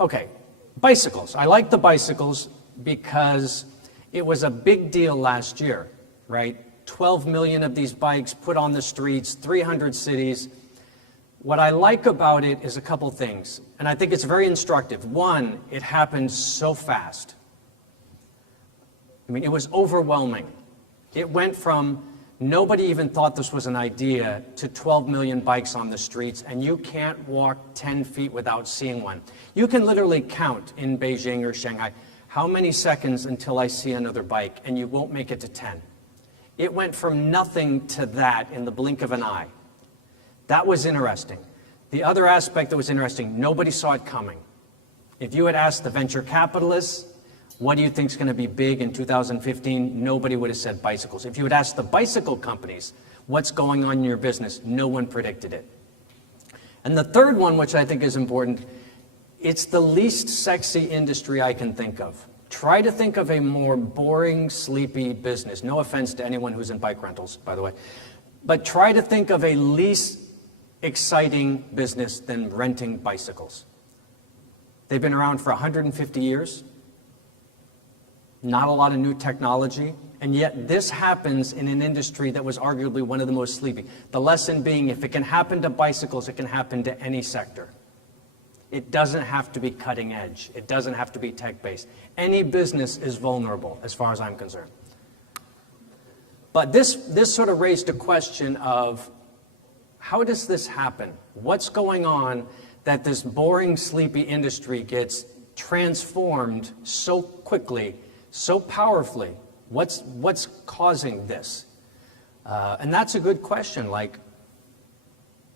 Okay, bicycles. I like the bicycles because it was a big deal last year, right? 12 million of these bikes put on the streets, 300 cities. What I like about it is a couple things, and I think it's very instructive. One, it happened so fast. I mean, it was overwhelming. It went from nobody even thought this was an idea to 12 million bikes on the streets, and you can't walk 10 feet without seeing one. You can literally count in Beijing or Shanghai, how many seconds until I see another bike, and you won't make it to 10. It went from nothing to that in the blink of an eye. That was interesting. The other aspect that was interesting, nobody saw it coming. If you had asked the venture capitalists, what do you think is going to be big in 2015? Nobody would have said bicycles. If you had asked the bicycle companies, what's going on in your business? No one predicted it. And the third one, which I think is important, it's the least sexy industry I can think of. Try to think of a more boring, sleepy business. No offense to anyone who's in bike rentals, by the way. But try to think of a least exciting business than renting bicycles. They've been around for 150 years. Not a lot of new technology, and yet this happens in an industry that was arguably one of the most sleepy. The lesson being, if it can happen to bicycles, it can happen to any sector. It doesn't have to be cutting edge. It doesn't have to be tech-based. Any business is vulnerable, as far as I'm concerned. But this sort of raised a question of, how does this happen? What's going on that this boring, sleepy industry gets transformed so quickly, so powerfully? What's causing this? And that's a good question. Like,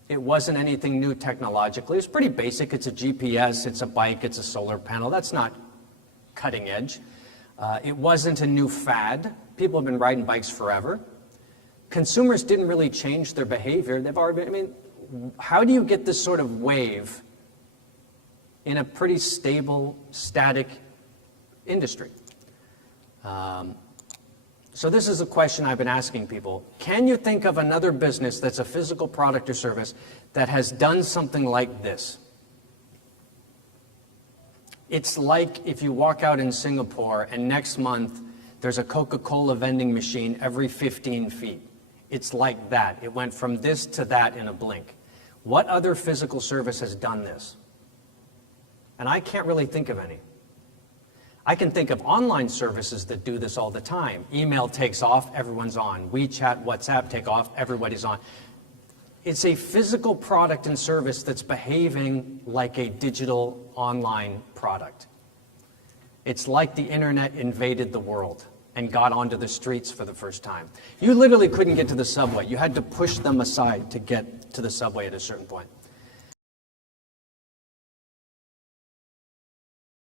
it wasn't anything new technologically. It's pretty basic. It's a GPS, it's a bike, it's a solar panel. That's not cutting edge. It wasn't a new fad. People have been riding bikes forever. Consumers didn't really change their behavior. They've already been, I mean, how do you get this sort of wave in a pretty stable, static industry? So this is a question I've been asking people. Can you think of another business that's a physical product or service that has done something like this? It's like if you walk out in Singapore and next month there's a Coca-Cola vending machine every 15 feet. It's like that. It went from this to that in a blink. What other physical service has done this? And I can't really think of any. I can think of online services that do this all the time. Email takes off, everyone's on. WeChat, WhatsApp take off, everybody's on. It's a physical product and service that's behaving like a digital online product. It's like the internet invaded the world and got onto the streets for the first time. You literally couldn't get to the subway. You had to push them aside to get to the subway at a certain point.